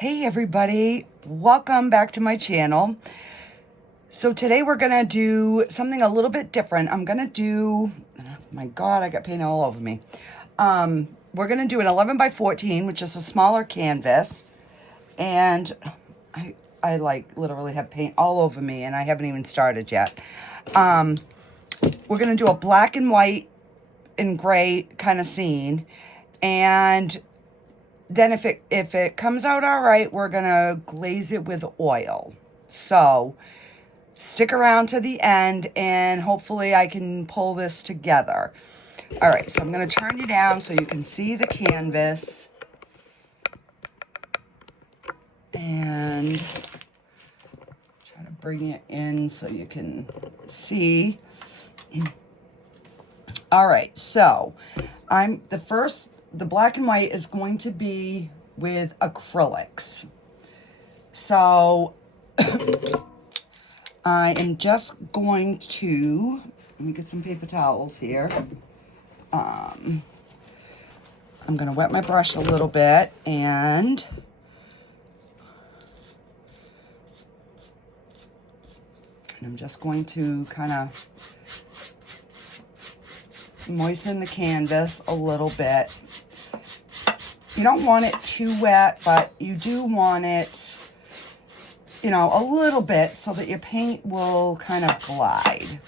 Hey everybody, welcome back to my channel. So today we're gonna do something a little bit different. I'm gonna do, oh my God, I got paint all over me. We're gonna do an 11 by 14, which is a smaller canvas. And I like literally have paint all over me and I haven't even started yet. We're gonna do a black and white and gray kind of scene. And then if it comes out all right, we're gonna glaze it with oil. So stick around to the end and hopefully I can pull this together. All right, so I'm gonna turn you down so you can see the canvas. And try to bring it in so you can see. All right, so the black and white is going to be with acrylics. So I am just going to, let me get some paper towels here. I'm gonna wet my brush a little bit and I'm just going to kind of moisten the canvas a little bit. You don't want it too wet, but you do want it, you know, a little bit so that your paint will kind of glide.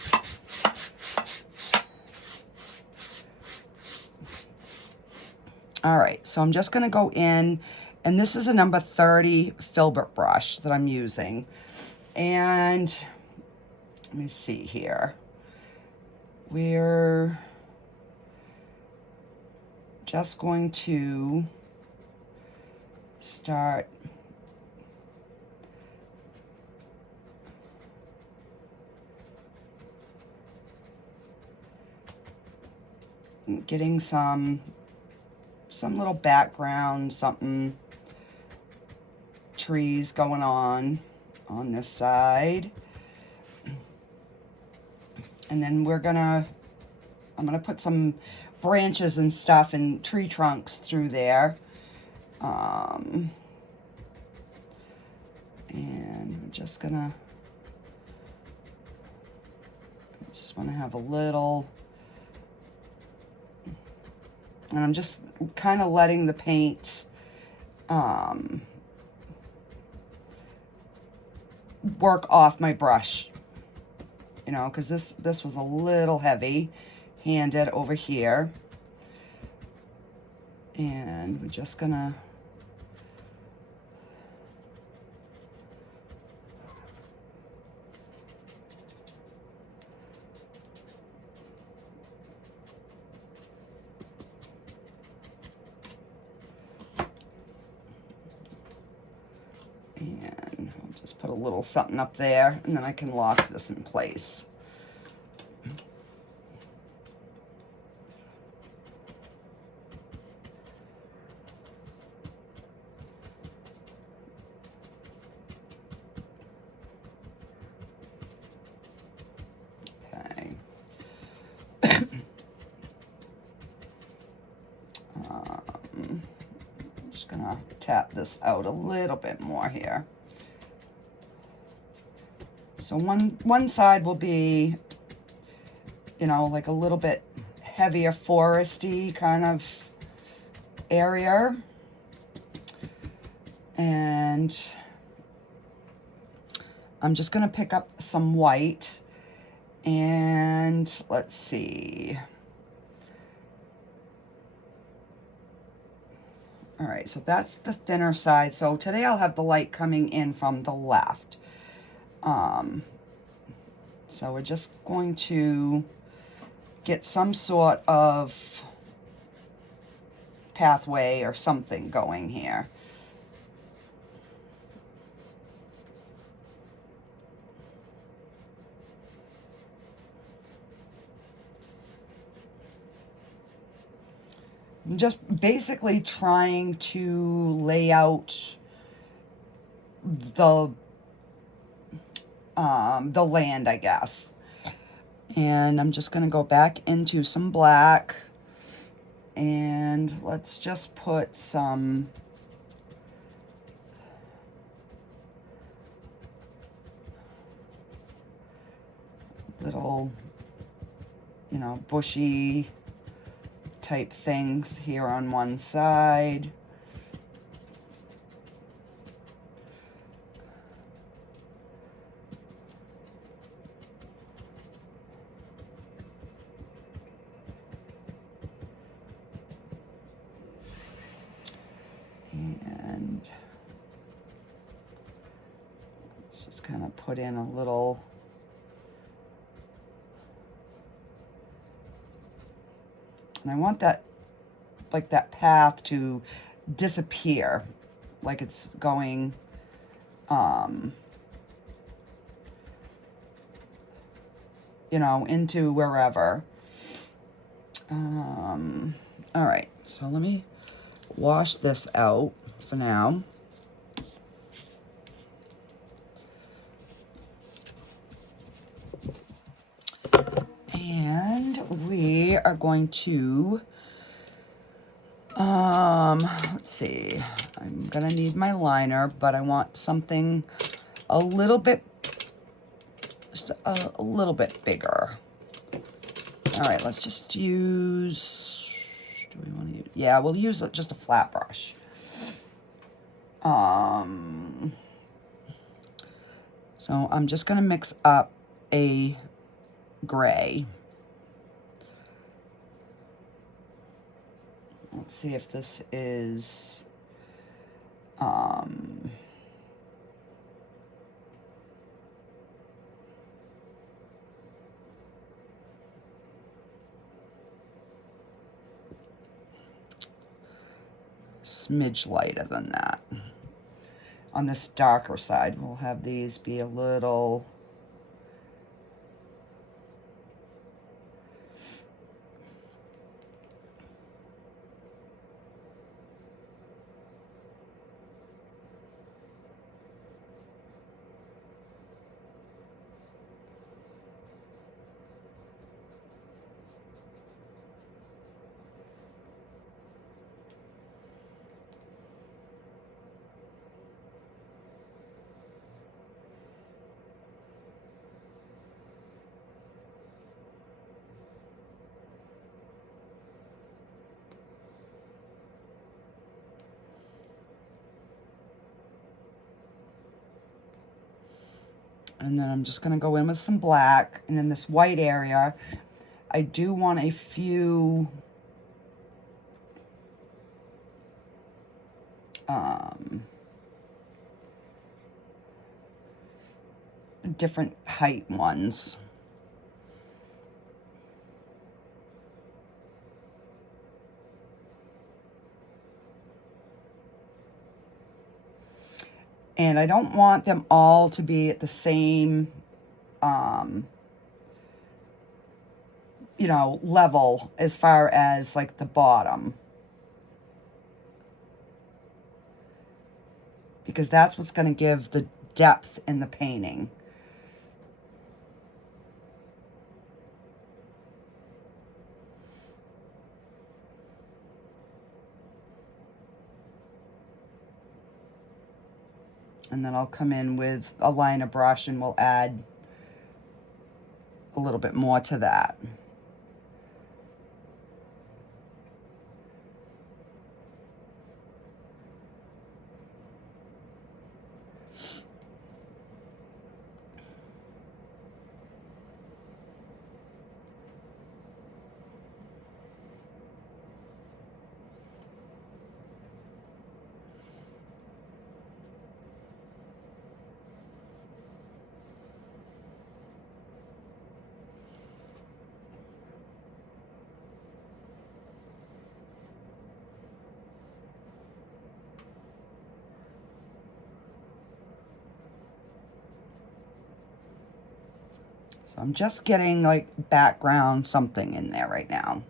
All right, so I'm just gonna go in, and this is a number 30 filbert brush that I'm using. And let me see here. We're just going to start getting some little background, something, trees going on this side. And then I'm gonna put some branches and stuff and tree trunks through there. And I'm just wanna have a little, and I'm just kind of letting the paint work off my brush, you know, because this was a little heavy handed over here. And we're just gonna and I'll just put a little something up there and then I can lock this in place. Gonna tap this out a little bit more here. So one side will be, you know, like a little bit heavier foresty kind of area. And I'm just gonna pick up some white and let's see. All right, so that's the thinner side. So today I'll have the light coming in from the left. So we're just going to get some sort of pathway or something going here. I'm just basically trying to lay out the land, I guess. And I'm just gonna go back into some black and let's just put some little, you know, bushy type things here on one side. And let's just kind of put in a little, and I want that, like that path to disappear, like it's going, you know, into wherever. All right, so let me wash this out for now. And we are going to, let's see, I'm gonna need my liner, but I want something a little bit, just a little bit bigger. All right, let's just use, do we want to use, yeah, we'll use just a flat brush. So I'm just gonna mix up a gray. Let's see if this is, smidge lighter than that. On this darker side, we'll have these be a little, and then I'm just gonna go in with some black, and in this white area, I do want a few, different height ones. And I don't want them all to be at the same, you know, level as far as like the bottom. Because that's what's going to give the depth in the painting. And then I'll come in with a liner brush and we'll add a little bit more to that. So I'm just getting like background something in there right now.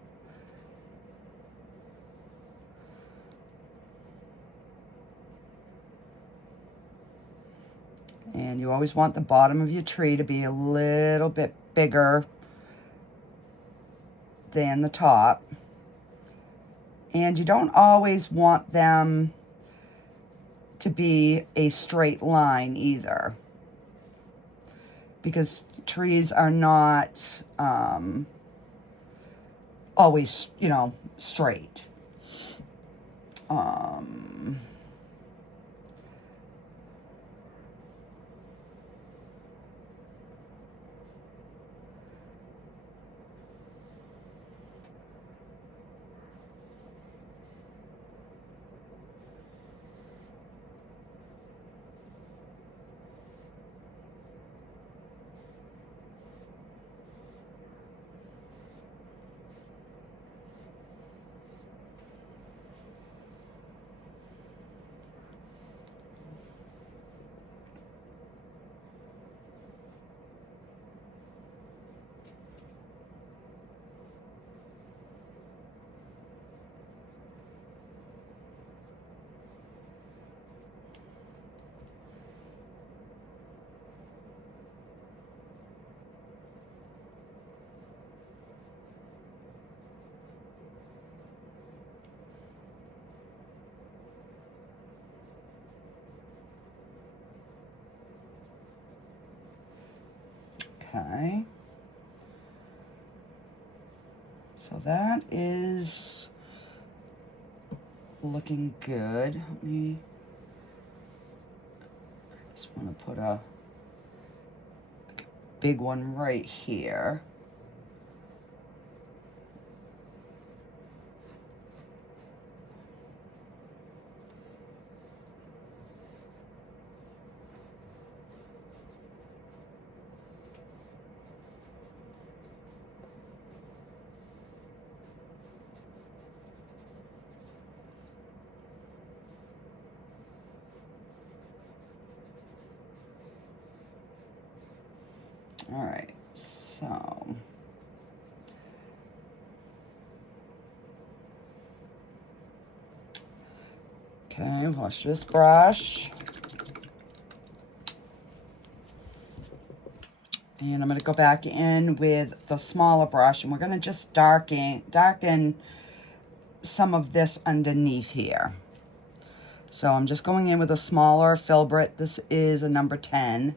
And you always want the bottom of your tree to be a little bit bigger than the top. And you don't always want them to be a straight line either. because trees are not always, you know, straight. Okay. So that is looking good. Let me just want to put a big one right here. All right, so okay, wash this brush. And I'm going to go back in with the smaller brush, and we're going to just darken some of this underneath here. So I'm just going in with a smaller filbert. This is a number 10.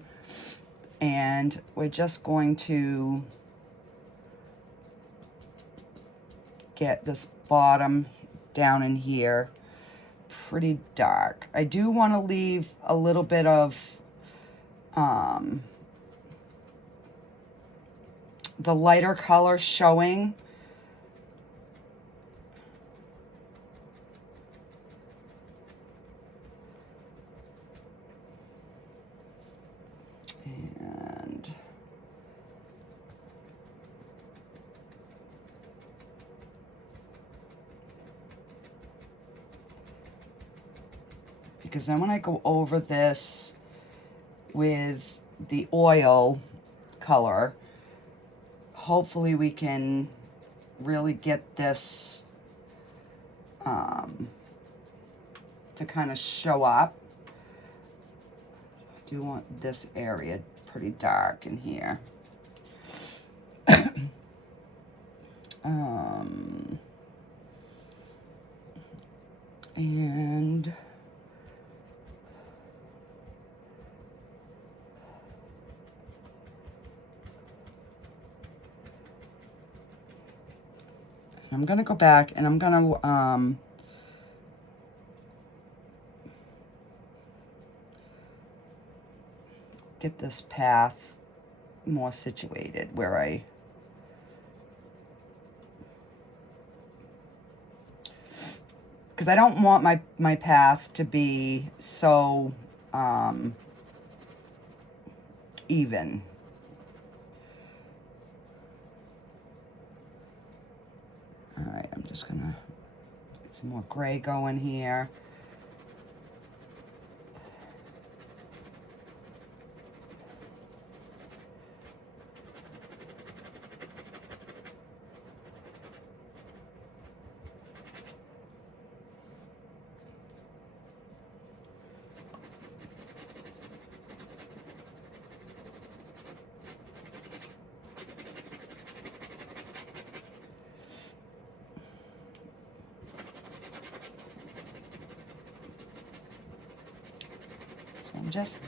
And we're just going to get this bottom down in here pretty dark. I do want to leave a little bit of the lighter color showing. And because then when I go over this with the oil color, hopefully we can really get this to kind of show up. I do want this area pretty dark in here. And I'm gonna go back and I'm gonna get this path more situated where because I don't want my path to be so even. All right, I'm just gonna get some more gray going here. I'm just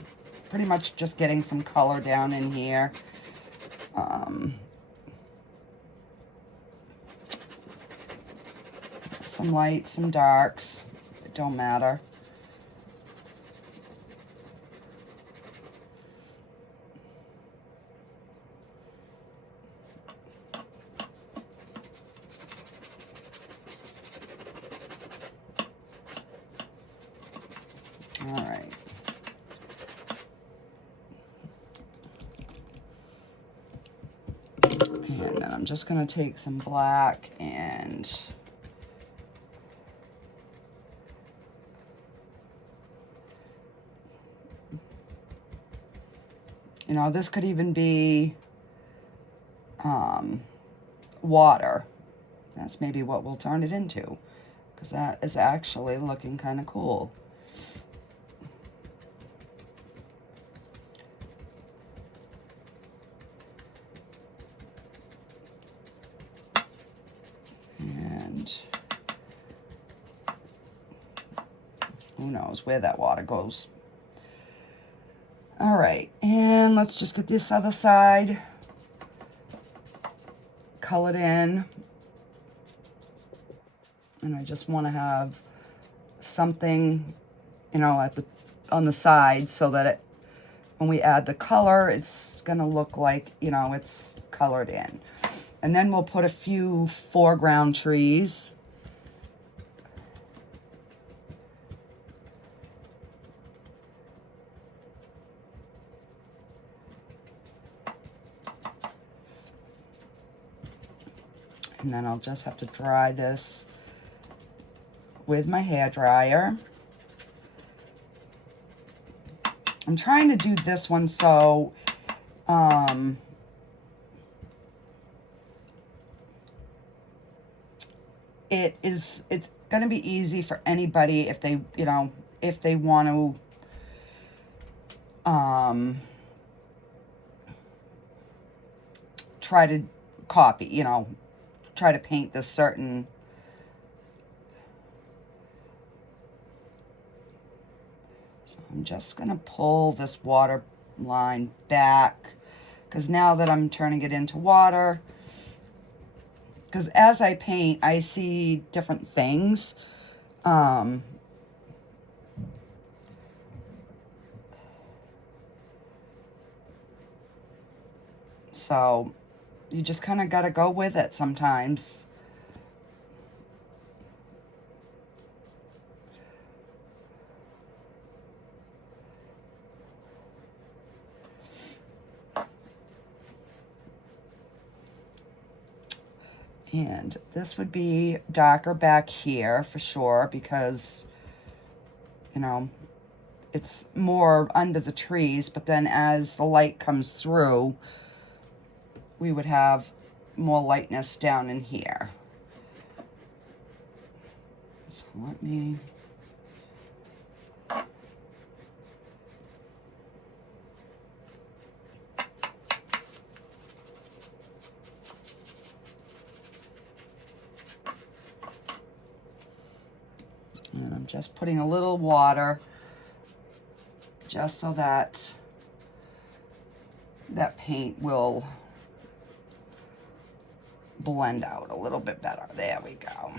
pretty much just getting some color down in here. Some lights, some darks, it don't matter. All right. And then I'm just going to take some black and you know, this could even be water. That's maybe what we'll turn it into, because that is actually looking kind of cool. And who knows where that water goes. All right, and let's just get this other side colored in. And I just want to have something, you know, at the on the side so that it, when we add the color, it's going to look like, you know, it's colored in. And then we'll put a few foreground trees. And then I'll just have to dry this with my hair dryer. I'm trying to do this one so it's going to be easy for anybody if they, you know, if they want to try to copy, you know, try to paint this certain so I'm just going to pull this water line back, because now that I'm turning it into water, because as I paint, I see different things. So you just kind of got to go with it sometimes. And this would be darker back here for sure, because, you know, it's more under the trees, but then as the light comes through, we would have more lightness down in here. So let me... And I'm just putting a little water just so that that paint will blend out a little bit better. There we go.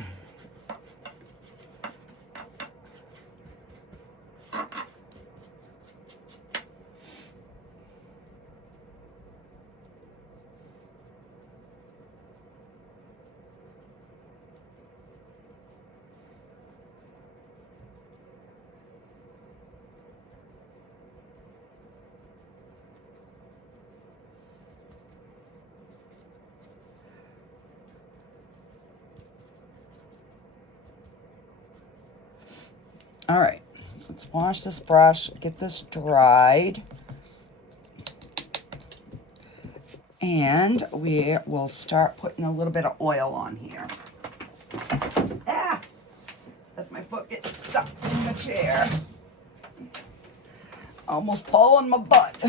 All right, let's wash this brush, get this dried. And we will start putting a little bit of oil on here. Ah! As my foot gets stuck in the chair. Almost falling my butt.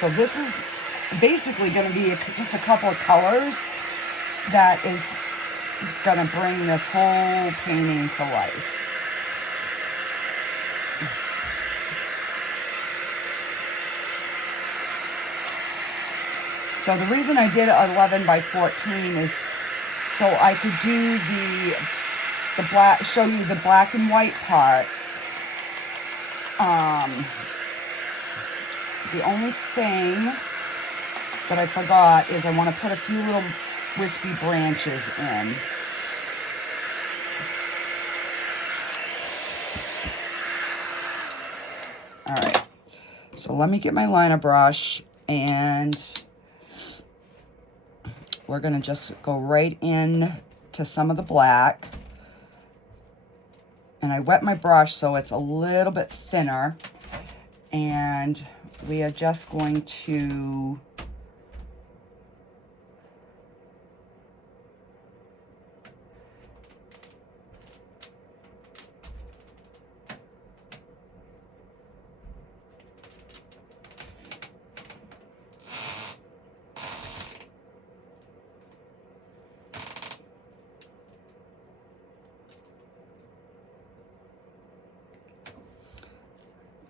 So this is basically going to be just a couple of colors that is going to bring this whole painting to life. So the reason I did 11 by 14 is so I could do the black, show you the black and white part. The only thing that I forgot is I want to put a few little wispy branches in. All right, so let me get my liner brush, and we're going to just go right in to some of the black. And I wet my brush so it's a little bit thinner. And we are just going to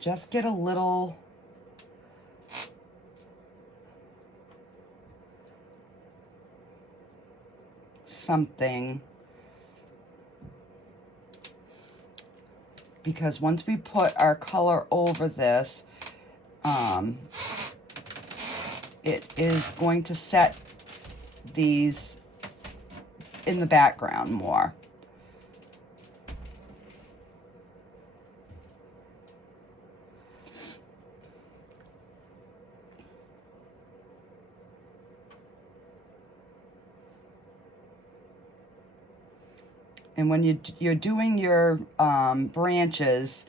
just get a little something, because once we put our color over this, it is going to set these in the background more. And when you're doing your branches,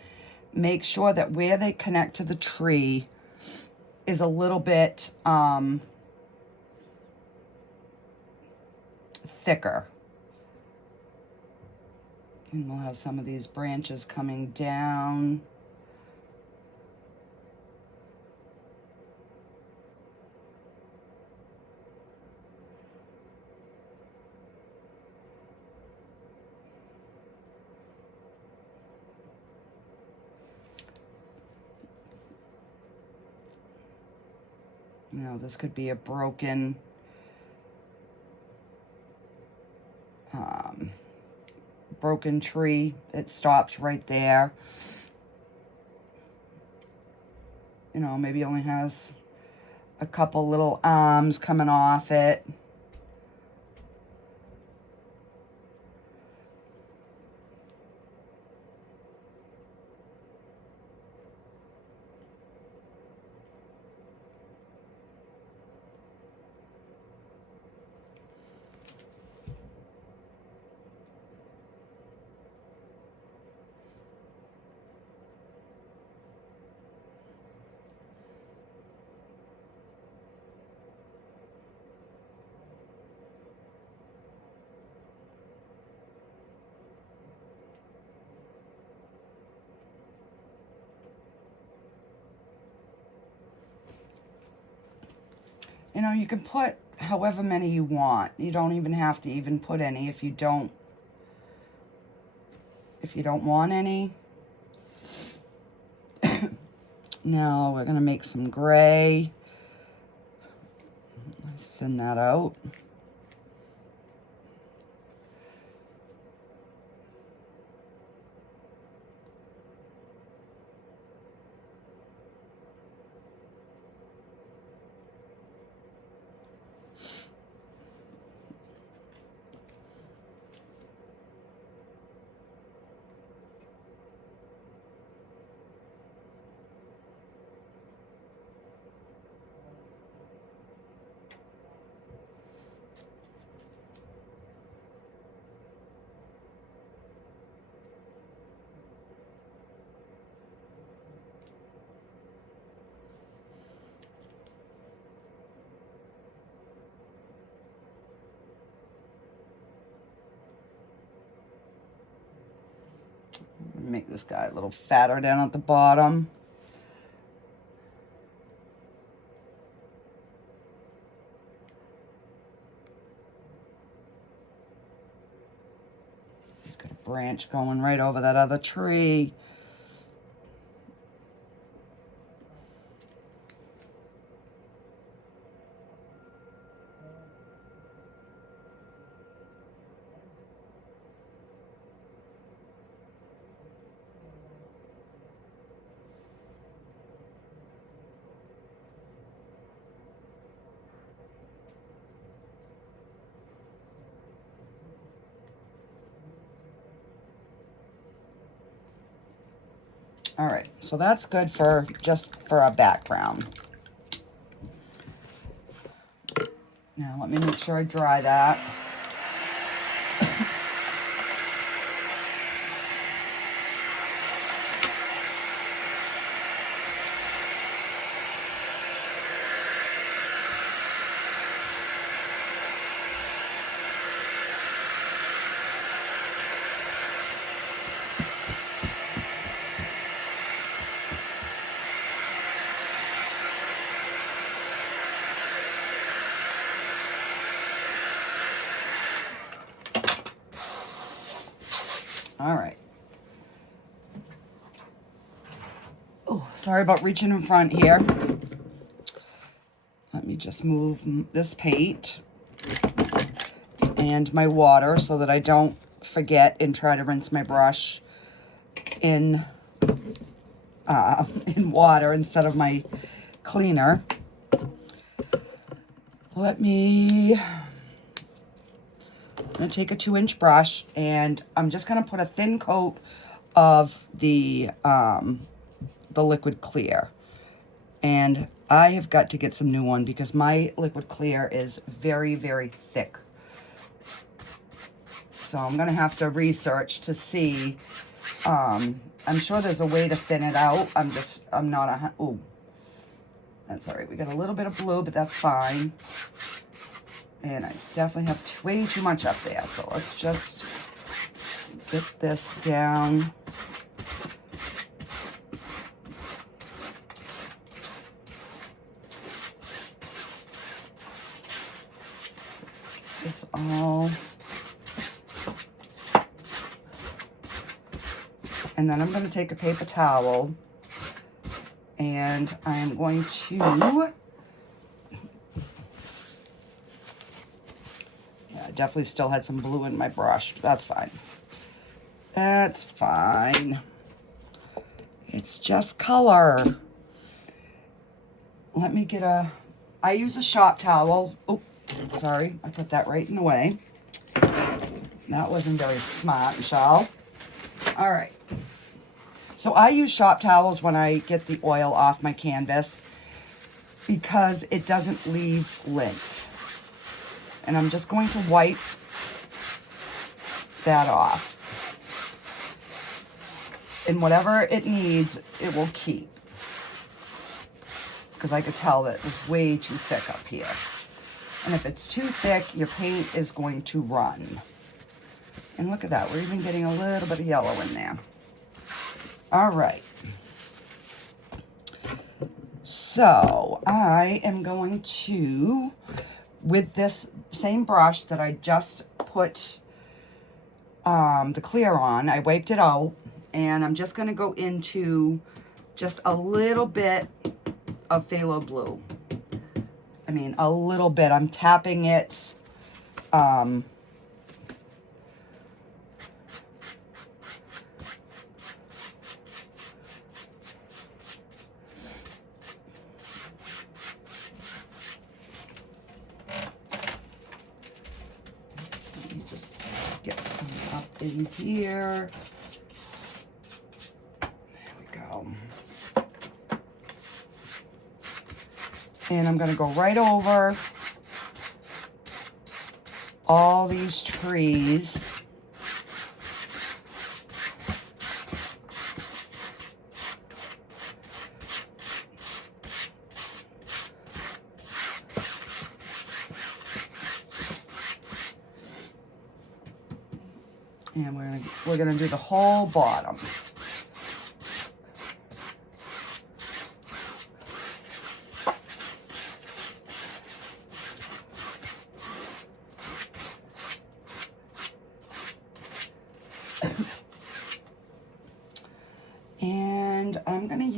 make sure that where they connect to the tree is a little bit thicker. And we'll have some of these branches coming down. You know, this could be a broken tree. It stops right there. You know, maybe only has a couple little arms coming off it. You know, you can put however many you want. You don't even have to even put any if you don't want any. Now we're going to make some gray. Thin that out. Make this guy a little fatter down at the bottom. branch going right over that other tree. All right, so that's good for just for a background. Now let me make sure I dry that. All right. Oh, sorry about reaching in front here. Let me just move this paint and my water so that I don't forget and try to rinse my brush in water instead of my cleaner. I'm gonna take a 2-inch brush and I'm just gonna put a thin coat of the liquid clear. And I have got to get some new one because my liquid clear is very, very thick. So I'm gonna have to research to see. I'm sure there's a way to thin it out. I'm not oh, that's all right. We got a little bit of blue, but that's fine. And I definitely have way too much up there. So let's just get this down. This all. And then I'm going to take a paper towel and I'm going to, yeah, I definitely still had some blue in my brush. That's fine. That's fine. It's just color. Let me get I use a shop towel. Oh, sorry, I put that right in the way. That wasn't very smart, Michelle. All right. So I use shop towels when I get the oil off my canvas because it doesn't leave lint. And I'm just going to wipe that off. And whatever it needs, it will keep. Because I could tell that it was way too thick up here. And if it's too thick, your paint is going to run. And look at that, we're even getting a little bit of yellow in there. All right. So I am going to, with this same brush that I just put the clear on, I wiped it out, and I'm just going to go into just a little bit of phthalo blue. I mean, a little bit. I'm tapping it. Let me just get some up in here. There we go. And I'm going to go right over all these trees. And we're gonna do the whole bottom.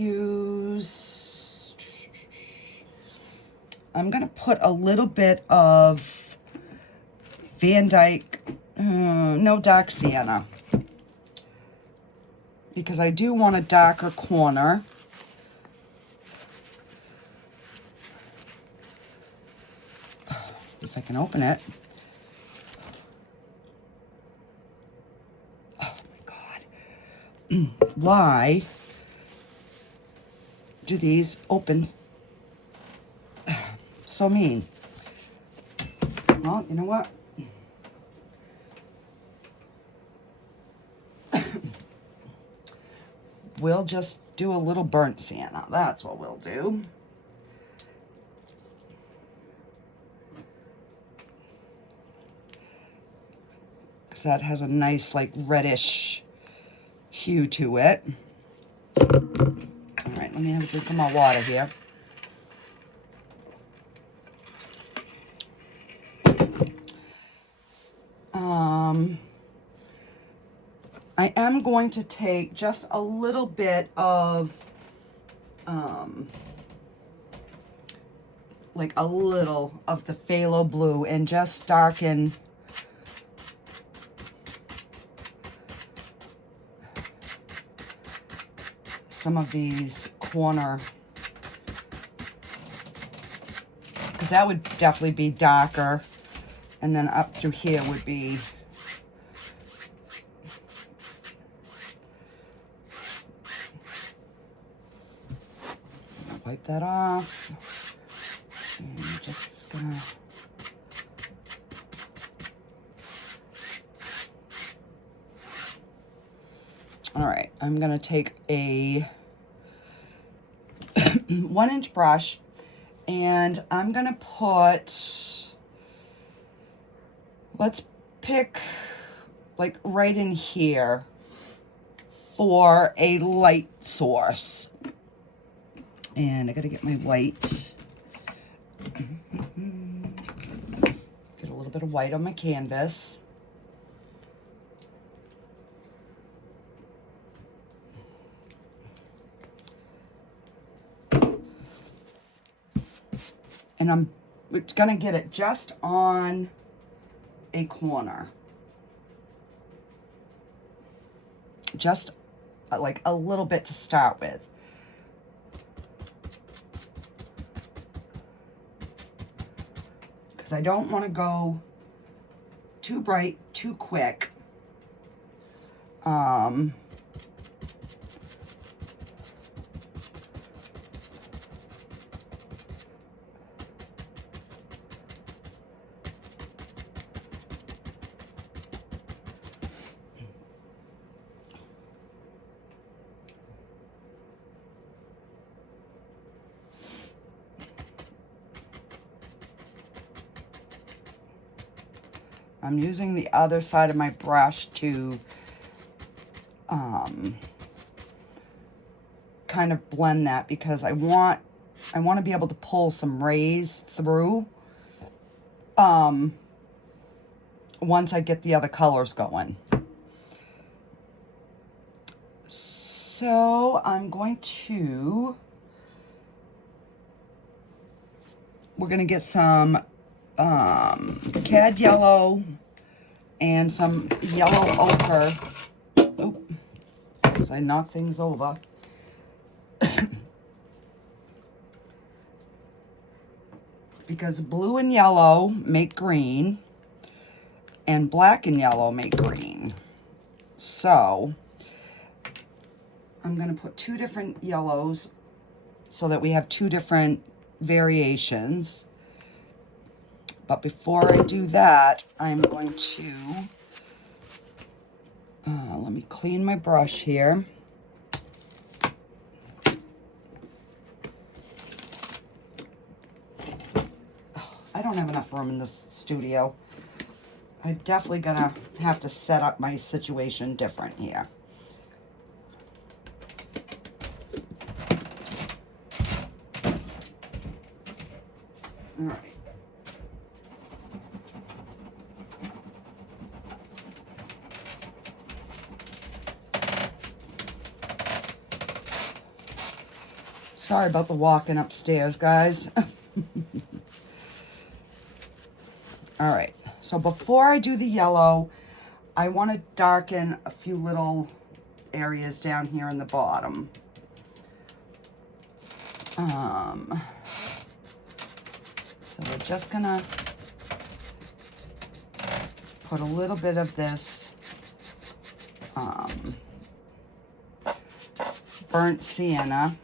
use, I'm going to put a little bit of Van Dyke, no dark sienna, because I do want a darker corner. If I can open it. Oh my God. Why do these open so mean? Well, you know what? We'll just do a little burnt sienna. That's what we'll do. Because that has a nice, like, reddish hue to it. All right, let me have a drink of my water here. I am going to take just a little bit of, like a little of the phthalo blue and just darken some of these corner, because that would definitely be darker, and then up through here would be wipe that off, and just gonna all right, I'm gonna take a 1-inch brush, and I'm gonna put, let's pick like right in here for a light source. And I gotta get my white. Get a little bit of white on my canvas. And I'm gonna get it just on a corner. Just like a little bit to start with. I don't want to go too bright, too quick. I'm using the other side of my brush to kind of blend that, because I want to be able to pull some rays through once I get the other colors going. So I'm going to, we're going to get some cad yellow and some yellow ochre. Oh, because I knocked things over. Because blue and yellow make green, and black and yellow make green. So I'm going to put 2 different yellows so that we have 2 different variations. But before I do that, I'm going to, let me clean my brush here. Oh, I don't have enough room in this studio. I'm definitely gonna have to set up my situation different here. All right. Sorry about the walking upstairs, guys. All right, so before I do the yellow, I want to darken a few little areas down here in the bottom. So we're just gonna put a little bit of this burnt sienna.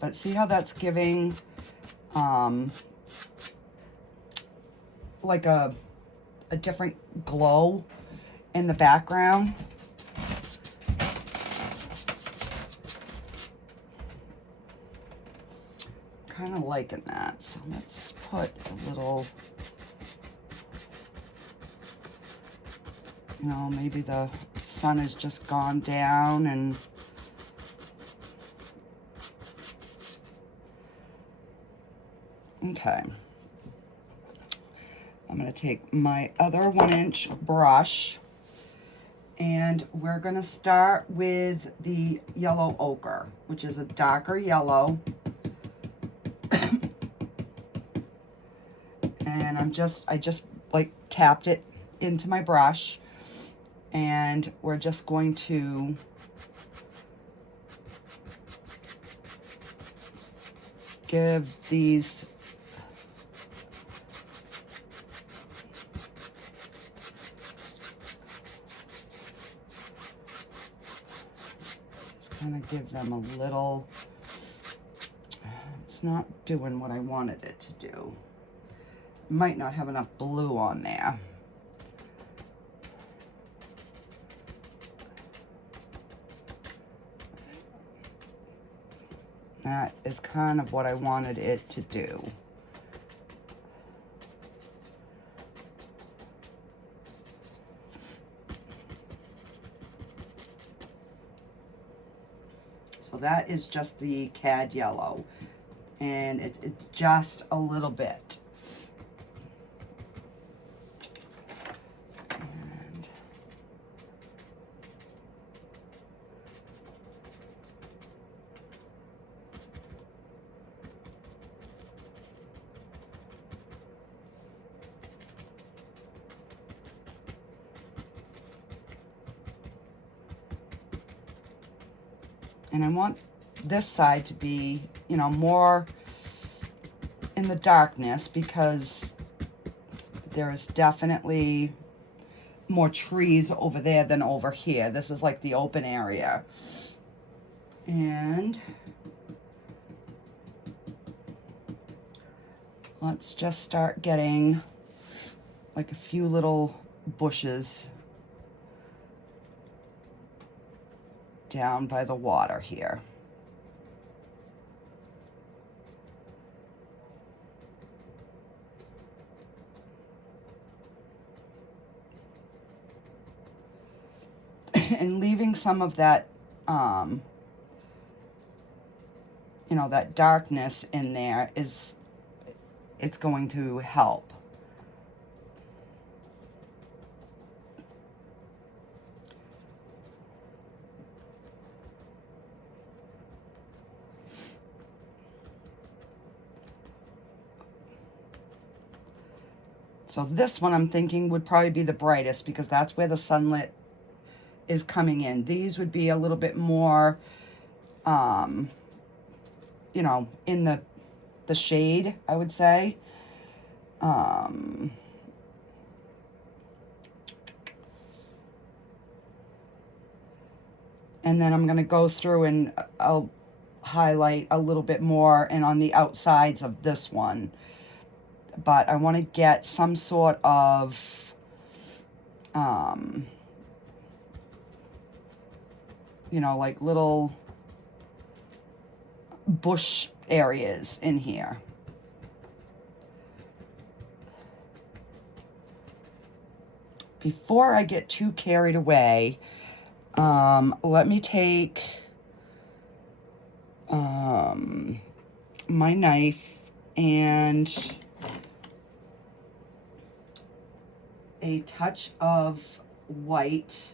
But see how that's giving like a different glow in the background? Kind of liking that. So let's put a little, you know, maybe the sun has just gone down and okay. I'm going to take my other 1-inch brush and we're going to start with the yellow ochre, which is a darker yellow. And I just like tapped it into my brush, and we're just going to give these kind of give them a little, it's not doing what I wanted it to do. Might not have enough blue on there. That is kind of what I wanted it to do. So that is just the cad yellow, and it's just a little bit. And I want this side to be, you know, more in the darkness because there is definitely more trees over there than over here. This is like the open area. And let's just start getting like a few little bushes down by the water here. And leaving some of that, you know, that darkness in there it's going to help. So this one I'm thinking would probably be the brightest because that's where the sunlight is coming in. These would be a little bit more, you know, in the shade, I would say. And then I'm going to go through and I'll highlight a little bit more and on the outsides of this one. But I want to get some sort of, you know, like little bush areas in here. before I get too carried away, let me take my knife and a touch of white,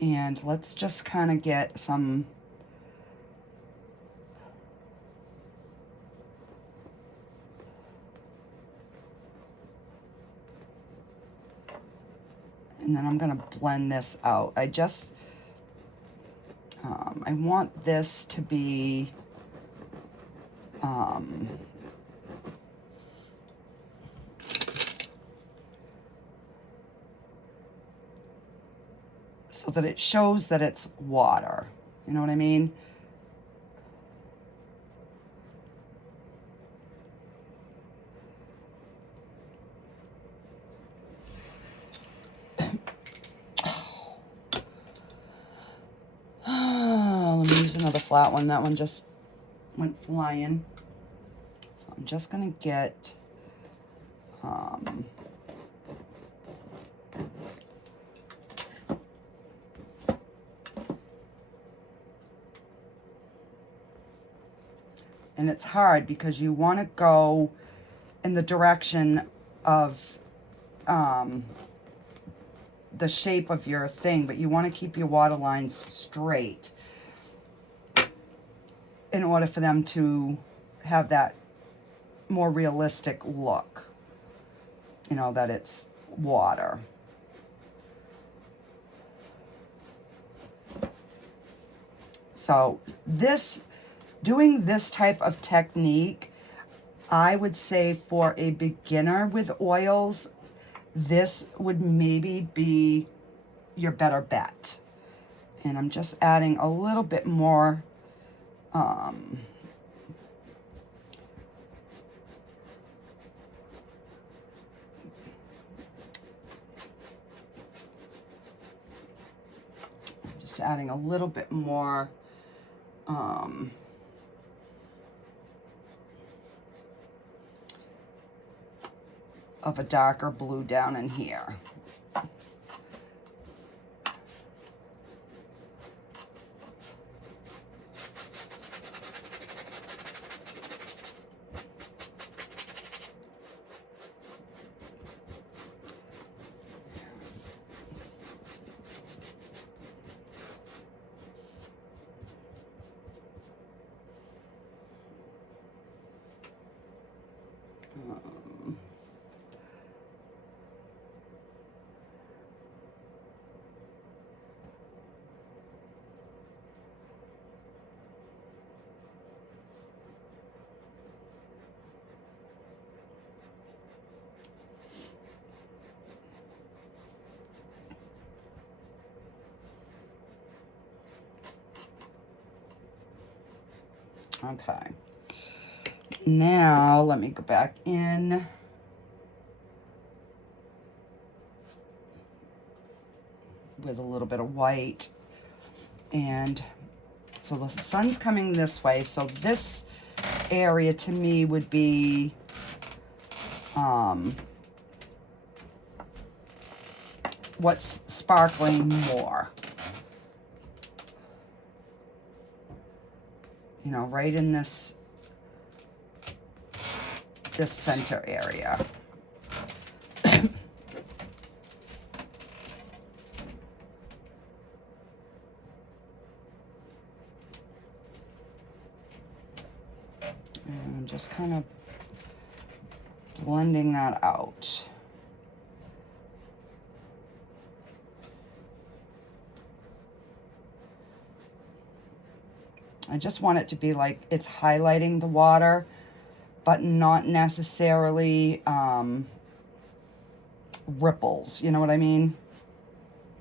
and let's just kind of get some and then I'm going to blend this out. I want this to be so that it shows that it's water. You know what I mean? Let me use another flat one. That one just went flying. So I'm just going to get and it's hard because you want to go in the direction of the shape of your thing, but you want to keep your water lines straight in order for them to have that more realistic look, you know, that it's water. So doing this type of technique, I would say for a beginner with oils, this would maybe be your better bet. And I'm just adding a little bit more just adding a little bit more of a darker blue down in here. Okay, now let me go back in with a little bit of white. And so the sun's coming this way, so this area to me would be what's sparkling more. You know, right in this center area. And I'm just kind of blending that out. I just want it to be like it's highlighting the water, but not necessarily ripples. You know what I mean?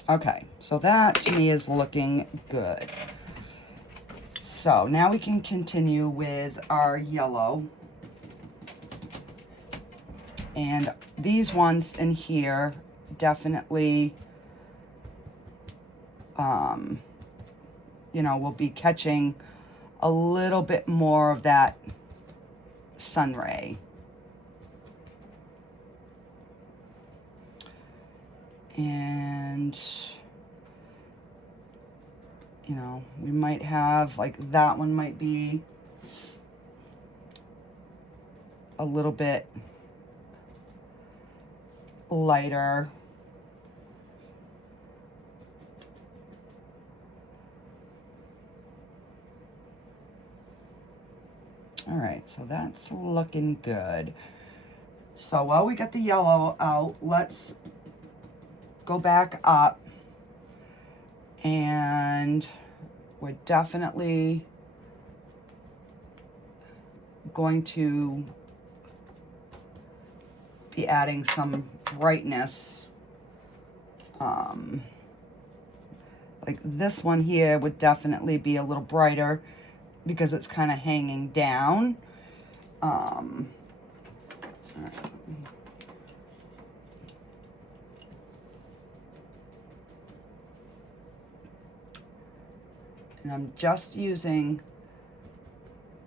Okay, so that to me is looking good. So now we can continue with our yellow. And these ones in here definitely, you know, will be catching a little bit more of that sun ray. And, you know, we might have, like, that one might be a little bit lighter. All right, so that's looking good. So while we got the yellow out, let's go back up, and we're definitely going to be adding some brightness. Like this one here would definitely be a little brighter because it's kind of hanging down. All right. And I'm just using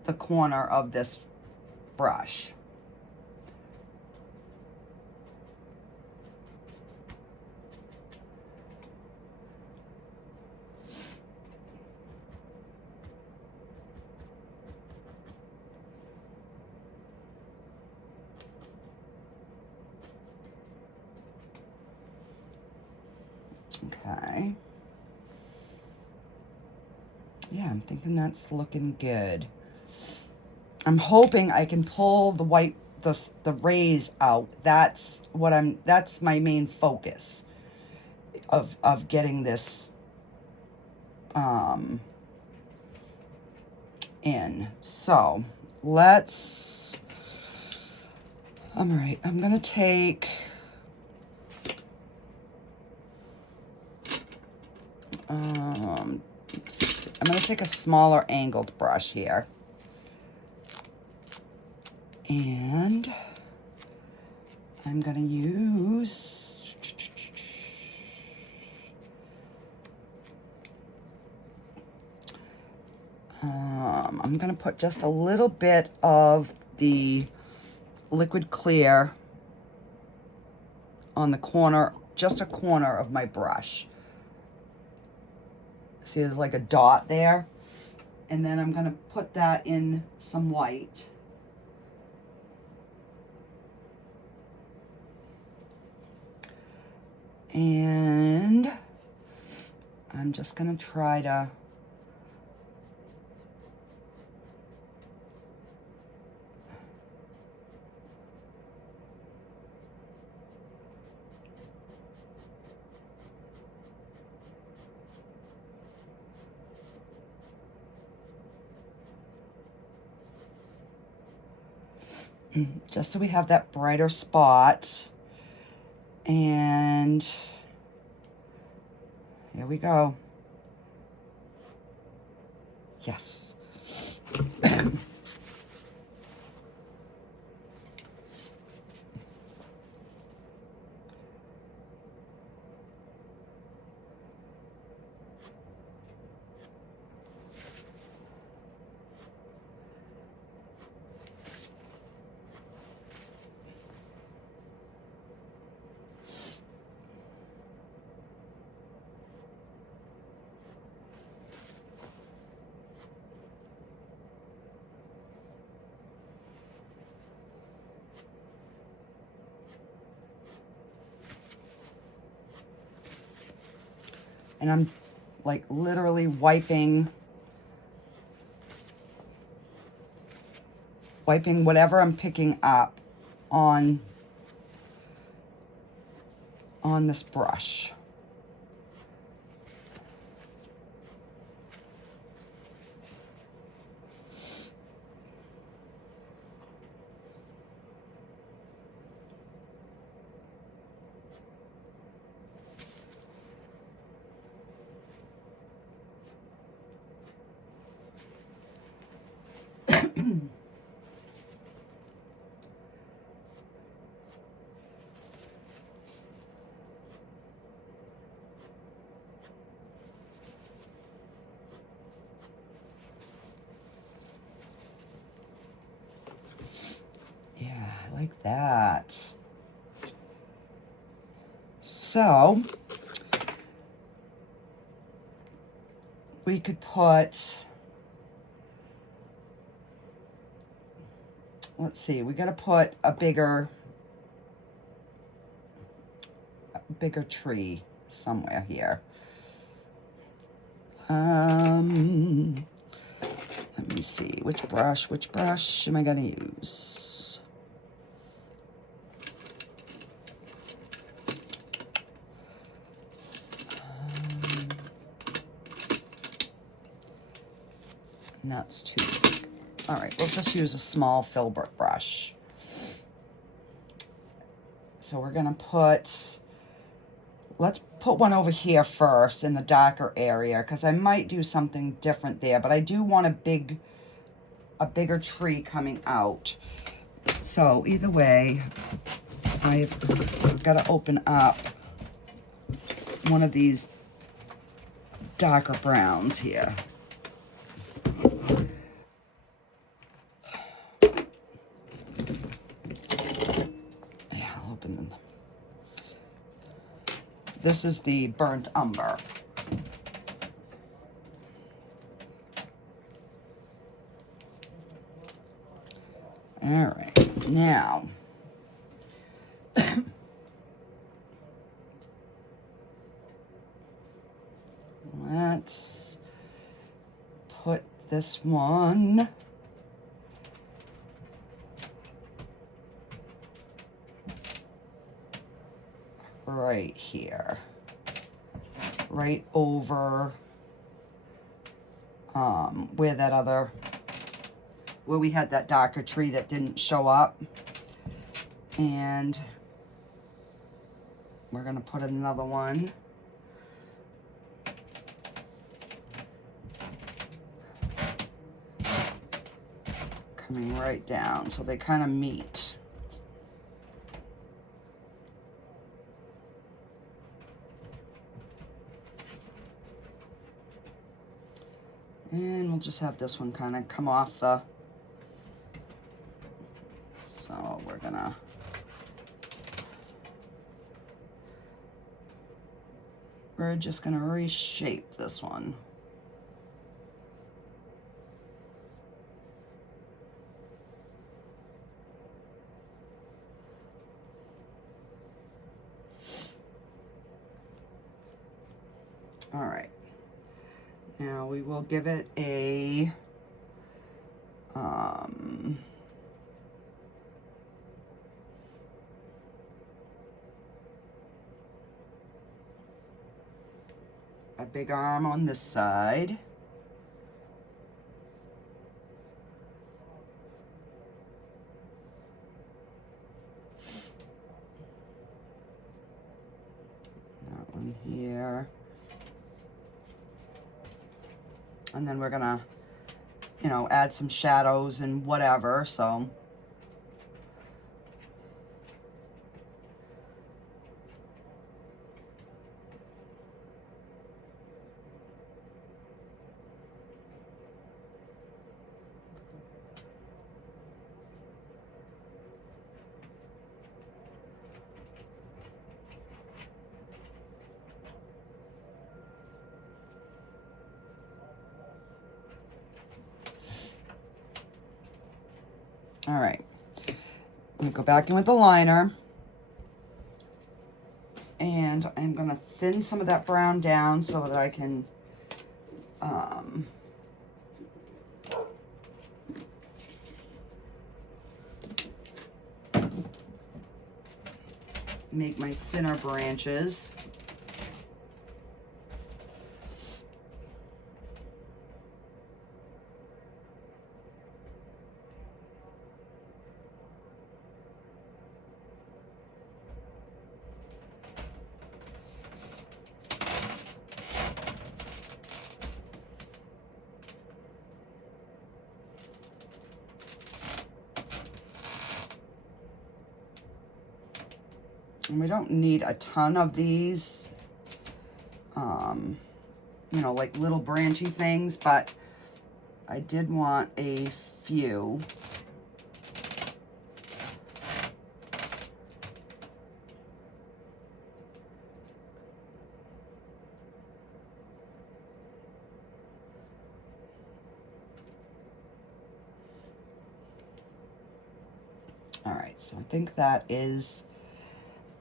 the corner of this brush. Okay. Yeah, I'm thinking that's looking good. I'm hoping I can pull the white, the rays out. That's my main focus of getting this in. So let's, all right, I'm gonna take, I'm gonna take a smaller angled brush here. And I'm gonna use, I'm gonna put just a little bit of the liquid clear on the corner, just a corner of my brush. See, there's like a dot there. And then I'm gonna put that in some white. And I'm just gonna try to just so we have that brighter spot. And here we go. Yes. And I'm like literally wiping whatever I'm picking up on this brush. Yeah, I like that. So we could put, let's see, we got to put a bigger tree somewhere here. Let me see, which brush am I going to use? And that's too big. All right, we'll just use a small filbert brush. So we're going to put, let's put one over here first in the darker area, because I might do something different there, but I do want a bigger tree coming out. So either way, I've got to open up one of these darker browns here. Yeah, I'll open them. This is the burnt umber. All right, now let's put this one right here, right over where we had that darker tree that didn't show up. And we're gonna put another one coming right down, so they kind of meet. And we'll just have this one kind of come off the, so we're just gonna reshape this one. All right. Now we will give it a big arm on this side. That one here. And then we're gonna, you know, add some shadows and whatever, so. All right, I'm gonna go back in with the liner, and I'm gonna thin some of that brown down so that I can make my thinner branches. And we don't need a ton of these, you know, like little branchy things, but I did want a few. All right, so I think that is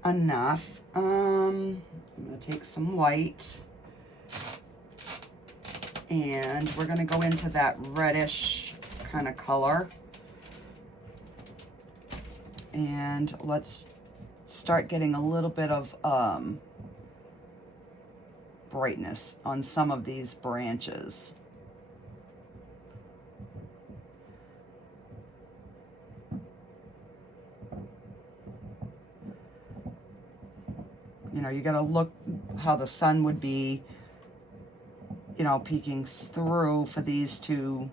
enough. I'm gonna take some white and we're gonna go into that reddish kind of color. And let's start getting a little bit of brightness on some of these branches. You know, you gotta look how the sun would be, you know, peeking through for these to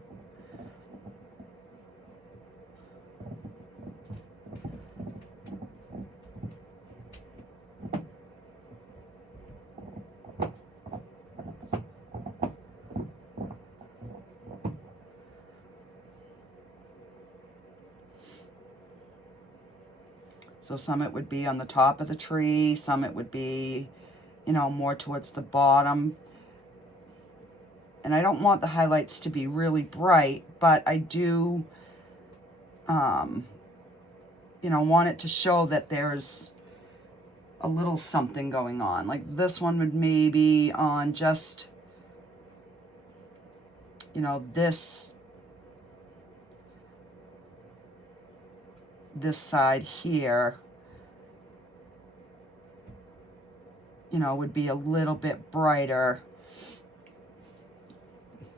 so some it would be on the top of the tree, some it would be, you know, more towards the bottom. And I don't want the highlights to be really bright, but I do, you know, want it to show that there's a little something going on. Like this one would maybe on just, you know, this side here, you know, would be a little bit brighter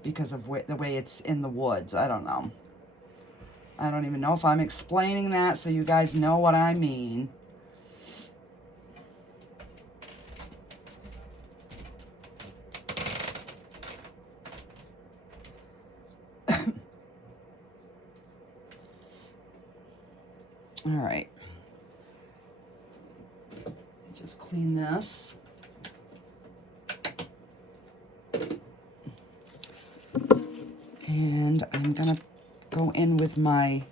because of the way it's in the woods. I don't know. I don't even know if I'm explaining that so you guys know what I mean. All right. Just clean this. And I'm gonna go in with my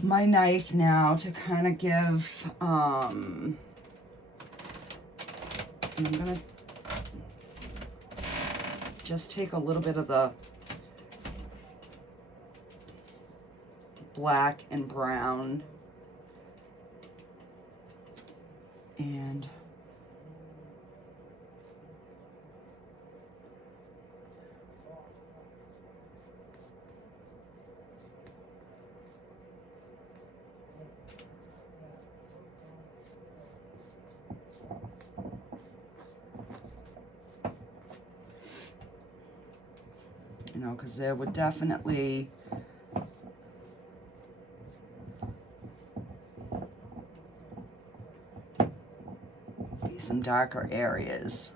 knife now to kind of give, and I'm gonna just take a little bit of the black and brown and you know, because there would definitely be some darker areas.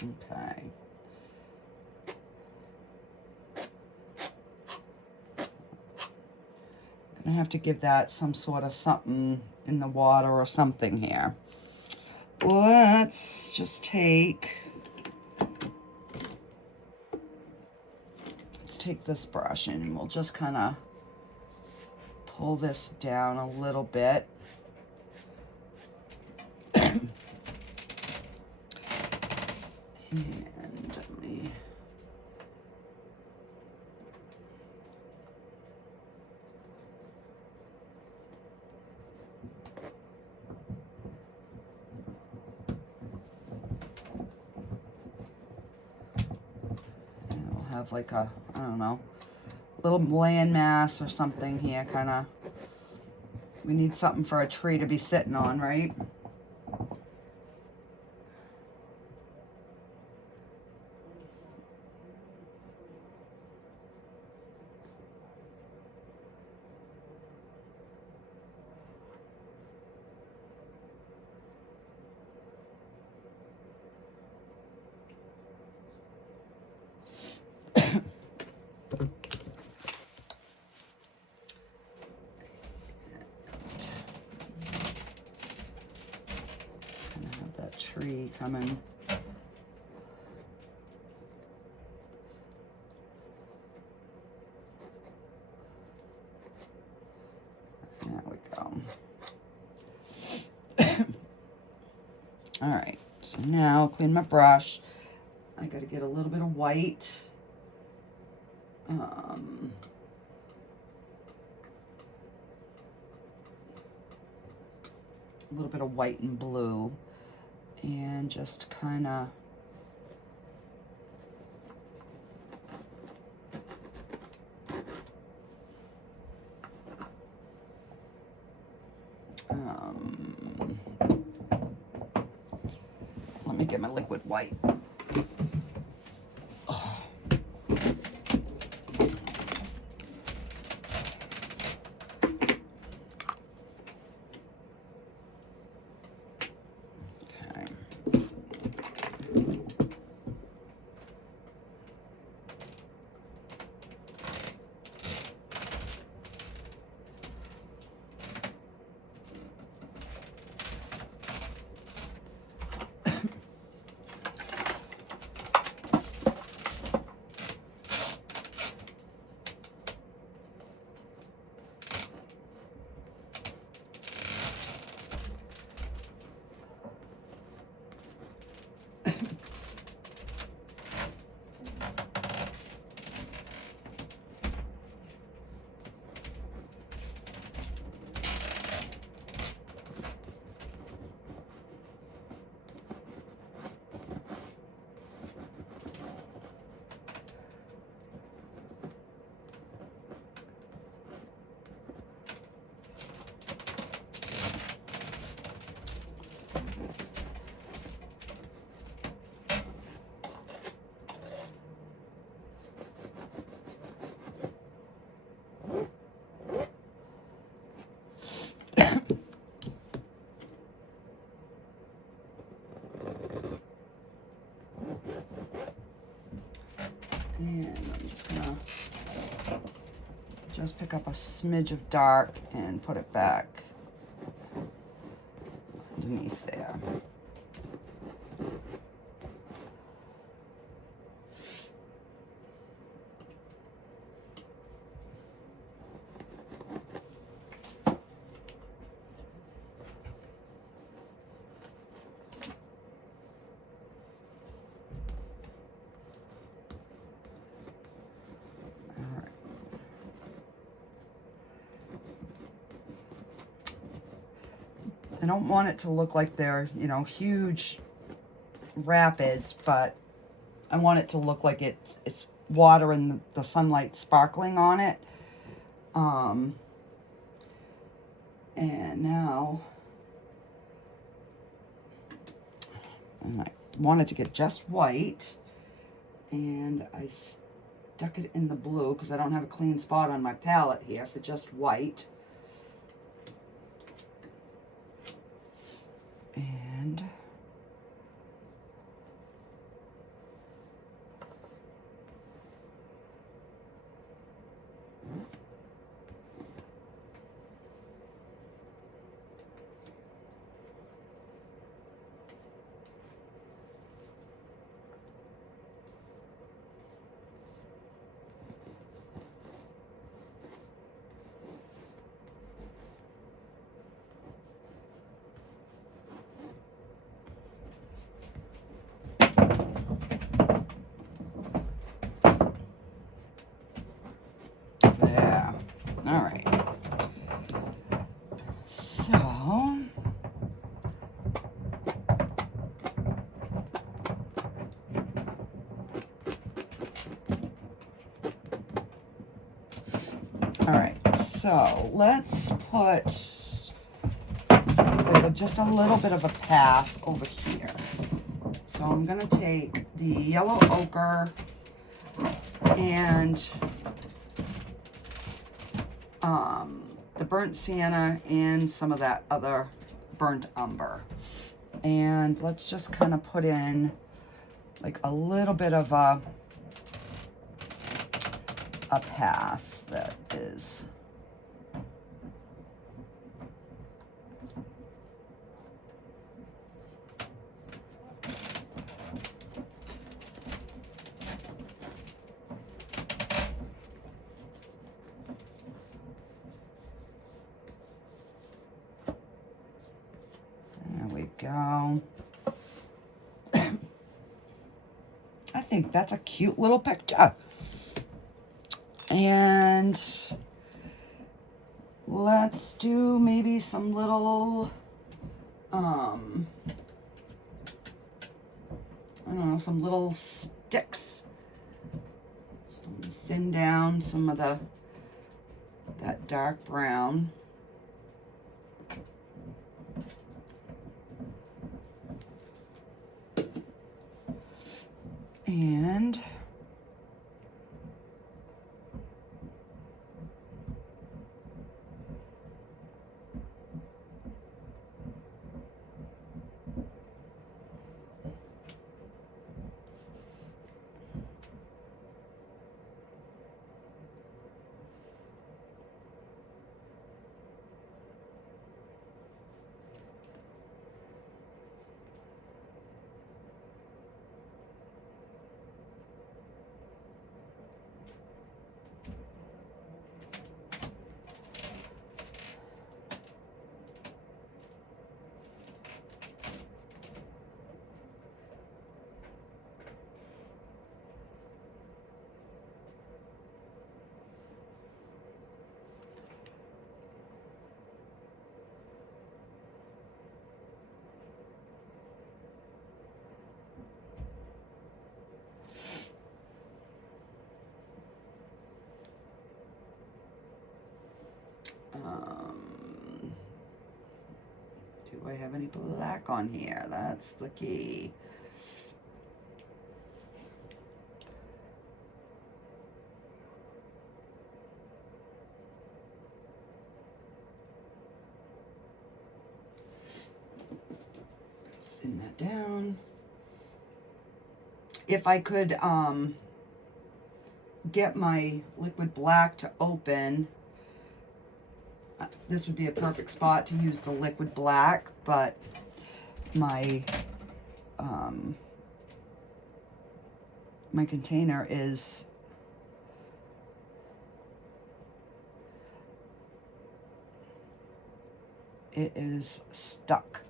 Okay. I have to give that some sort of something in the water or something here. Let's just take this brush and we'll just kind of pull this down a little bit. And let me have like a, I don't know, little land mass or something here, kind of. We need something for a tree to be sitting on, right? tree coming. There we go. All right, so now clean my brush. I got to get a little bit of white. A little bit of white and blue, and just kind of let me get my liquid white. Oh. And I'm just gonna pick up a smidge of dark and put it back underneath there. I don't want it to look like they're, you know, huge rapids, but I want it to look like it's water and the sunlight sparkling on it. And now I wanted to get just white, and I stuck it in the blue because I don't have a clean spot on my palette here for just white. And yeah, all right. So all right, so let's put like just a little bit of a path over here. So I'm gonna take the yellow ochre and the burnt sienna and some of that other burnt umber. And let's just kind of put in like a little bit of a path that is go. I think that's a cute little picture. And let's do maybe some little, I don't know, some little sticks. So thin down some of that dark brown. And do I have any black on here? That's the key. Thin that down. If I could get my liquid black to open, this would be a perfect spot to use the liquid black, but my my container is stuck.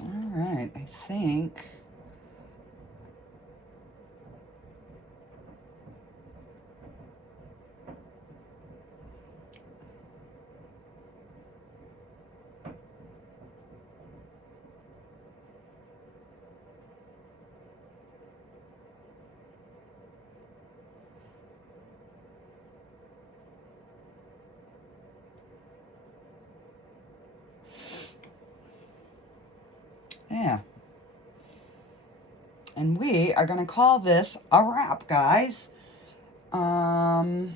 Alright, I think yeah. And we are going to call this a wrap, guys. Let me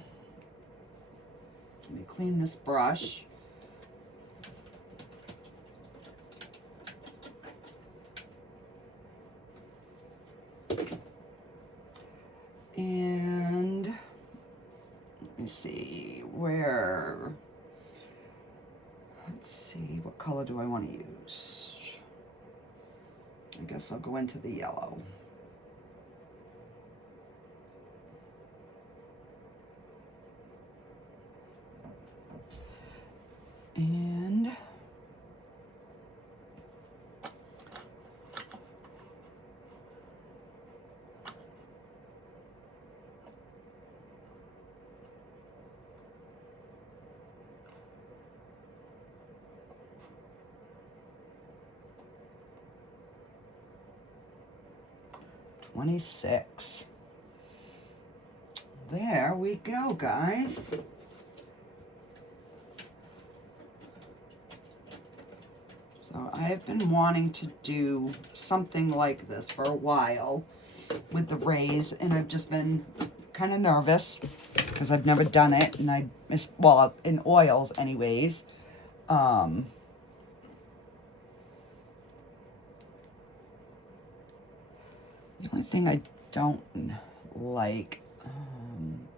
clean this brush. And let me see where, let's see, what color do I want to use? I guess I'll go into the yellow. And $26. There we go, guys. So I've been wanting to do something like this for a while with the rays, and I've just been kind of nervous because I've never done it, and well, in oils anyways. The only thing I don't like, I'm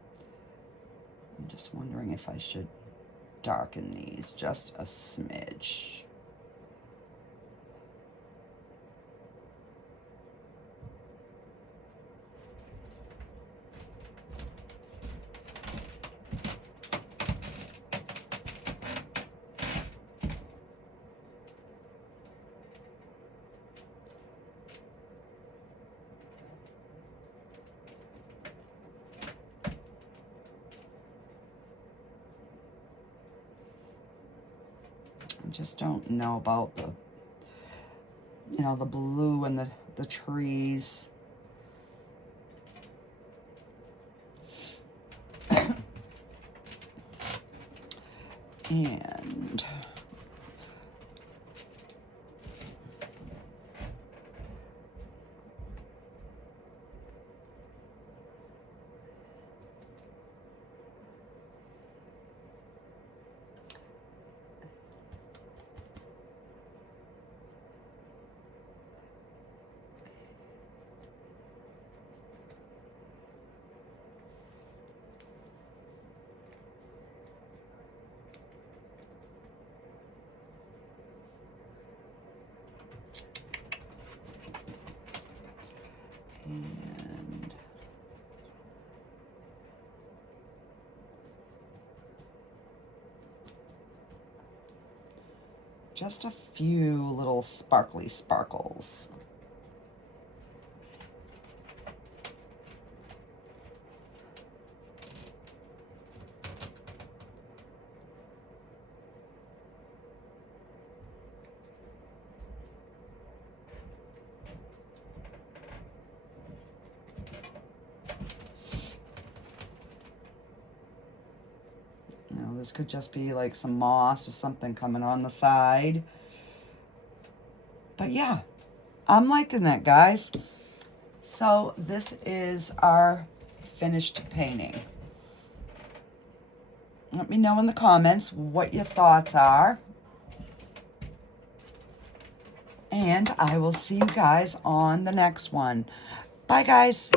just wondering if I should darken these just a smidge. I just don't know about the, you know, the blue and the trees. And just a few little sparkly sparkles. This could just be like some moss or something coming on the side. But yeah, I'm liking that, guys. So this is our finished painting. Let me know in the comments what your thoughts are. And I will see you guys on the next one. Bye, guys.